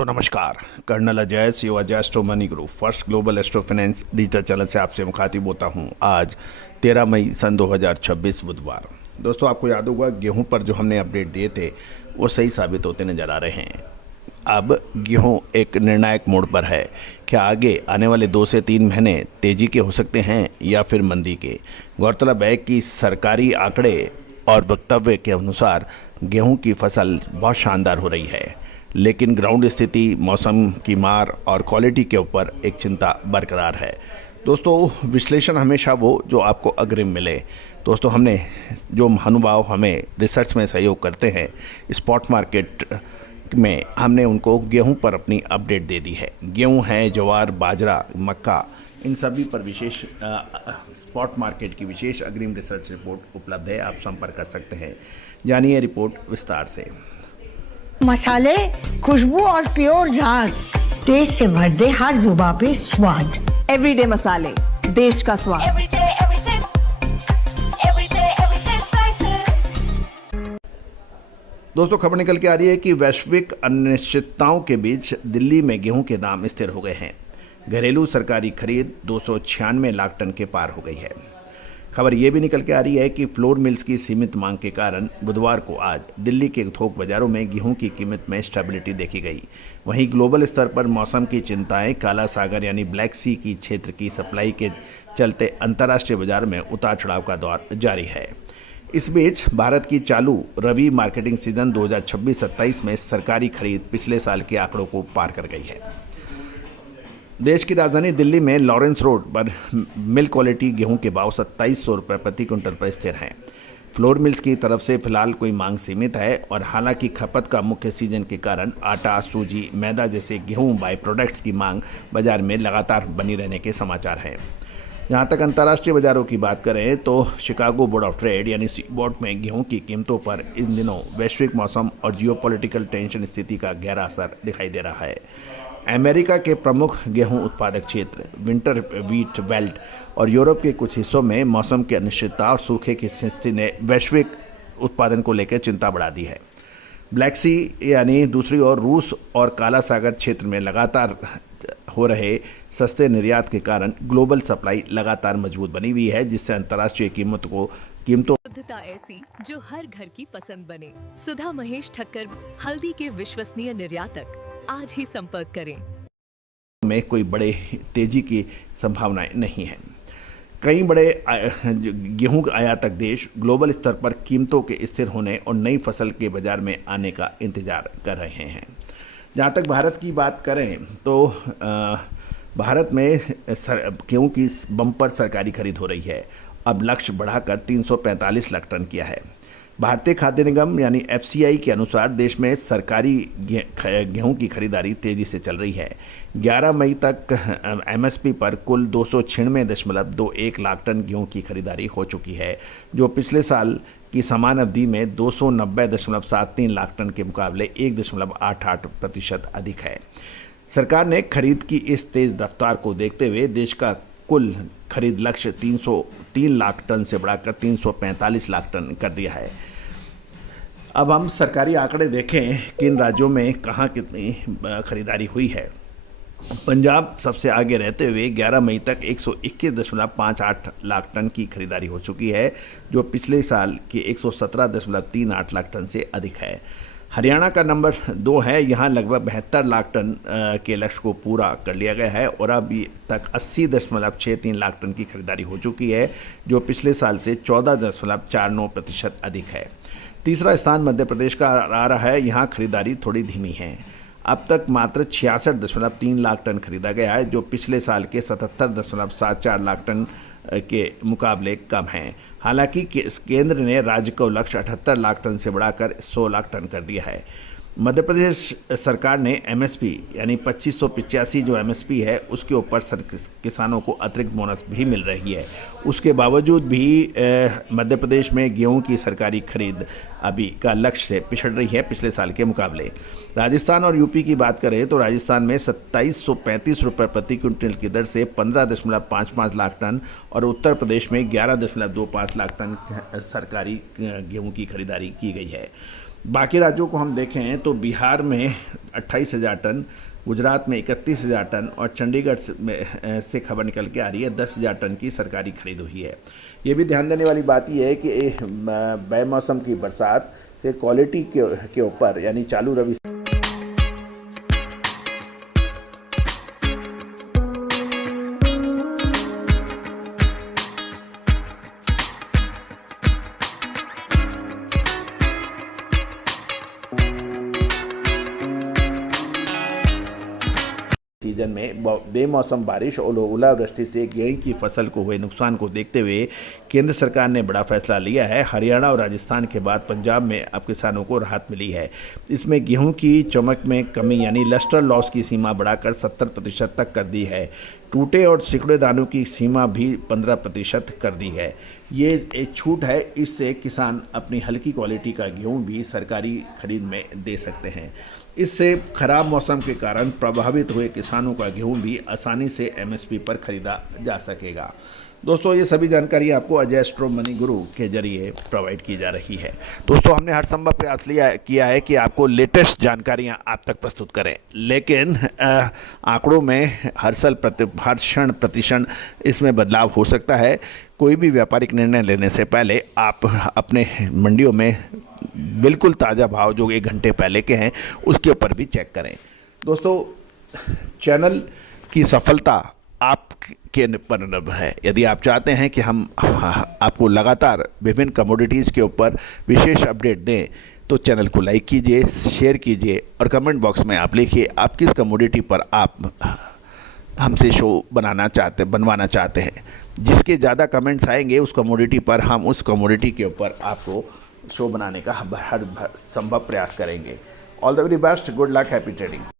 दोस्तों नमस्कार। Colonel Ajay Shivaji Astro Money Group First Global Astro Finance digital channel से आपसे मुखातिब होता हूं। आज 13 मई सन 2026 बुधवार। दोस्तों आपको याद होगा गेहूं पर जो हमने अपडेट दिए थे वो सही साबित होते नज़र आ रहे हैं। अब गेहूं एक निर्णायक मोड़ पर है। क्या आगे आने वाले 2 से 3 महीने तेजी के हो सकते हैं या फिर मंदी के। गौरतलब है कि सरकारी आंकड़े और वक्तव्य के अनुसार गेहूं की फसल बहुत शानदार हो रही है, लेकिन ग्राउंड स्थिति, मौसम की मार और क्वालिटी के ऊपर एक चिंता बरकरार है। दोस्तों विश्लेषण हमेशा वो जो आपको अग्रिम मिले। दोस्तों हमने जो महानुभाव हमें रिसर्च में सहयोग करते हैं, स्पॉट मार्केट में हमने उनको गेहूं पर अपनी अपडेट दे दी है। गेहूं है, ज्वार, बाजरा, मक्का, इन सभी पर विशेष स्पॉट मार्केट की विशेष अग्रिम रिसर्च रिपोर्ट उपलब्ध है। आप संपर्क कर सकते हैं। जानिए रिपोर्ट विस्तार से। मसाले, खुशबू और प्योर झाग, टेस्ट से भर दे हर जुबान पे स्वाद। एवरीडे मसाले, देश का स्वाद। दोस्तों खबर निकल के आ रही है कि वैश्विक अनिश्चितताओं के बीच दिल्ली में गेहूं के दाम स्थिर हो गए हैं। घरेलू सरकारी खरीद 296 लाख टन के पार हो गई है। खबर ये भी निकल के आ रही है कि फ्लोर मिल्स की सीमित मांग के कारण बुधवार को आज दिल्ली के थोक बाजारों में गेहूं की कीमत में स्टेबिलिटी देखी गई। वहीं ग्लोबल स्तर पर मौसम की चिंताएं, काला सागर यानी ब्लैक सी की क्षेत्र की सप्लाई के चलते अंतर्राष्ट्रीय बाजार में उतार चढ़ाव का दौर जारी है। इस बीच भारत की चालू रबी मार्केटिंग सीजन 2026-27 में सरकारी खरीद पिछले साल के आंकड़ों को पार कर गई है। देश की राजधानी दिल्ली में लॉरेंस रोड पर मिल क्वालिटी गेहूं के भाव 2700 रुपये प्रति क्विंटल पर स्थिर हैं। फ्लोर मिल्स की तरफ से फिलहाल कोई मांग सीमित है और हालांकि खपत का मुख्य सीजन के कारण आटा, सूजी, मैदा जैसे गेहूं बाई प्रोडक्ट्स की मांग बाजार में लगातार बनी रहने के समाचार हैं। जहां तक अंतर्राष्ट्रीय बाजारों की बात करें तो शिकागो बोर्ड ऑफ ट्रेड यानी सीबोट में गेहूं की कीमतों पर इन दिनों वैश्विक मौसम और जियोपॉलिटिकल टेंशन स्थिति का गहरा असर दिखाई दे रहा है। अमेरिका के प्रमुख गेहूं उत्पादक क्षेत्र विंटर व्हीट बेल्ट और यूरोप के कुछ हिस्सों में मौसम की अनिश्चितता और सूखे की स्थिति ने वैश्विक उत्पादन को लेकर चिंता बढ़ा दी है। ब्लैक सी यानी दूसरी ओर रूस और काला सागर क्षेत्र में लगातार हो रहे सस्ते निर्यात के कारण ग्लोबल सप्लाई लगातार मजबूत बनी हुई है, जिससे अंतर्राष्ट्रीय कीमतों शुद्धता ऐसी जो हर घर की पसंद बने। सुधा महेश ठक्कर, हल्दी के विश्वसनीय निर्यातक। आज ही संपर्क करें। में कोई बड़े तेजी की संभावनाएं नहीं है। कई बड़े गेहूं आयातक देश ग्लोबल स्तर पर कीमतों के स्थिर होने और नई फसल के बाजार में आने का इंतजार कर रहे हैं। जहां तक भारत की बात करें तो भारत में गेहूं की बम्पर सरकारी खरीद हो रही है। अब लक्ष्य बढ़ाकर 345 लाख टन किया है। भारतीय खाद्य निगम यानी FCI के अनुसार देश में सरकारी गेहूं की खरीदारी तेजी से चल रही है। 11 मई तक MSP पर कुल 296.21 लाख टन गेहूं की खरीदारी हो चुकी है, जो पिछले साल की समान अवधि में 290.73 लाख टन के मुकाबले 1.88% अधिक है। सरकार ने खरीद की इस तेज रफ्तार को देखते हुए देश का कुल खरीद लक्ष्य 303 लाख टन से बढ़ाकर 345 लाख टन कर दिया है। अब हम सरकारी आंकड़े देखें किन राज्यों में कहां कितनी खरीदारी हुई है। पंजाब सबसे आगे रहते हुए 11 मई तक 121.58 लाख टन की खरीदारी हो चुकी है, जो पिछले साल के 117.38 लाख टन से अधिक है। हरियाणा का नंबर 2 है। यहाँ लगभग 72 लाख टन के लक्ष्य को पूरा कर लिया गया है और अभी तक 80.63 लाख टन की खरीदारी हो चुकी है, जो पिछले साल से 14.49% अधिक है। तीसरा स्थान मध्य प्रदेश का आ रहा है। यहाँ खरीदारी थोड़ी धीमी है। अब तक मात्र 66.3 लाख टन खरीदा गया है, जो पिछले साल के 77.74 लाख टन के मुकाबले कम हैं। हालांकि केंद्र ने राज्य को लक्ष्य 78 लाख टन से बढ़ाकर 100 लाख टन कर दिया है। मध्य प्रदेश सरकार ने MSP यानी 2585 जो MSP है उसके ऊपर किसानों को अतिरिक्त बोनस भी मिल रही है। उसके बावजूद भी मध्य प्रदेश में गेहूं की सरकारी खरीद अभी का लक्ष्य से पिछड़ रही है पिछले साल के मुकाबले। राजस्थान और यूपी की बात करें तो राजस्थान में 2735 रुपये प्रति क्विंटल की दर से 15.55 लाख टन और उत्तर प्रदेश में 11.25 लाख टन सरकारी गेहूं की खरीदारी की गई है। बाकी राज्यों को हम देखें तो बिहार में 28,000 टन, गुजरात में 31,000 टन और चंडीगढ़ से खबर निकल के आ रही है 10,000 टन की सरकारी खरीद हुई है। ये भी ध्यान देने वाली बात यह है कि बेमौसम की बरसात से क्वालिटी के ऊपर यानी चालू रबी सीजन में बेमौसम बारिश और ओलावृष्टि से गेहूं की फसल को हुए नुकसान को देखते हुए केंद्र सरकार ने बड़ा फैसला लिया है। हरियाणा और राजस्थान के बाद पंजाब में अब किसानों को राहत मिली है। इसमें गेहूं की चमक में कमी यानी लस्टर लॉस की सीमा बढ़ाकर 70% तक कर दी है। टूटे और सिकुड़े दानों की सीमा भी 15% कर दी है। ये एक छूट है, इससे किसान अपनी हल्की क्वालिटी का गेहूं भी सरकारी खरीद में दे सकते हैं। इससे खराब मौसम के कारण प्रभावित हुए किसानों का गेहूं भी आसानी से एमएसपी पर खरीदा जा सकेगा। दोस्तों, ये सभी जानकारी आपको अजय एस्ट्रो मनी गुरु के जरिए प्रोवाइड की जा रही है। दोस्तों, हमने हर संभव प्रयास किया है कि आपको लेटेस्ट जानकारियां आप तक प्रस्तुत करें, लेकिन आंकड़ों में हर क्षण प्रतिक्षण इसमें बदलाव हो सकता है। कोई भी व्यापारिक निर्णय लेने से पहले आप अपने मंडियों में बिल्कुल ताज़ा भाव जो 1 घंटे पहले के हैं उसके ऊपर भी चेक करें। दोस्तों, चैनल की सफलता आपके पर निर्भर है। यदि आप चाहते हैं कि हम आपको लगातार विभिन्न कमोडिटीज़ के ऊपर विशेष अपडेट दें तो चैनल को लाइक कीजिए, शेयर कीजिए और कमेंट बॉक्स में आप लिखिए आप किस कमोडिटी पर आप हमसे शो बनवाना चाहते हैं। जिसके ज़्यादा कमेंट्स आएंगे उस कमोडिटी पर हम उस कमोडिटी के ऊपर आपको शो बनाने का हर संभव प्रयास करेंगे। All the very best, good luck, happy trading.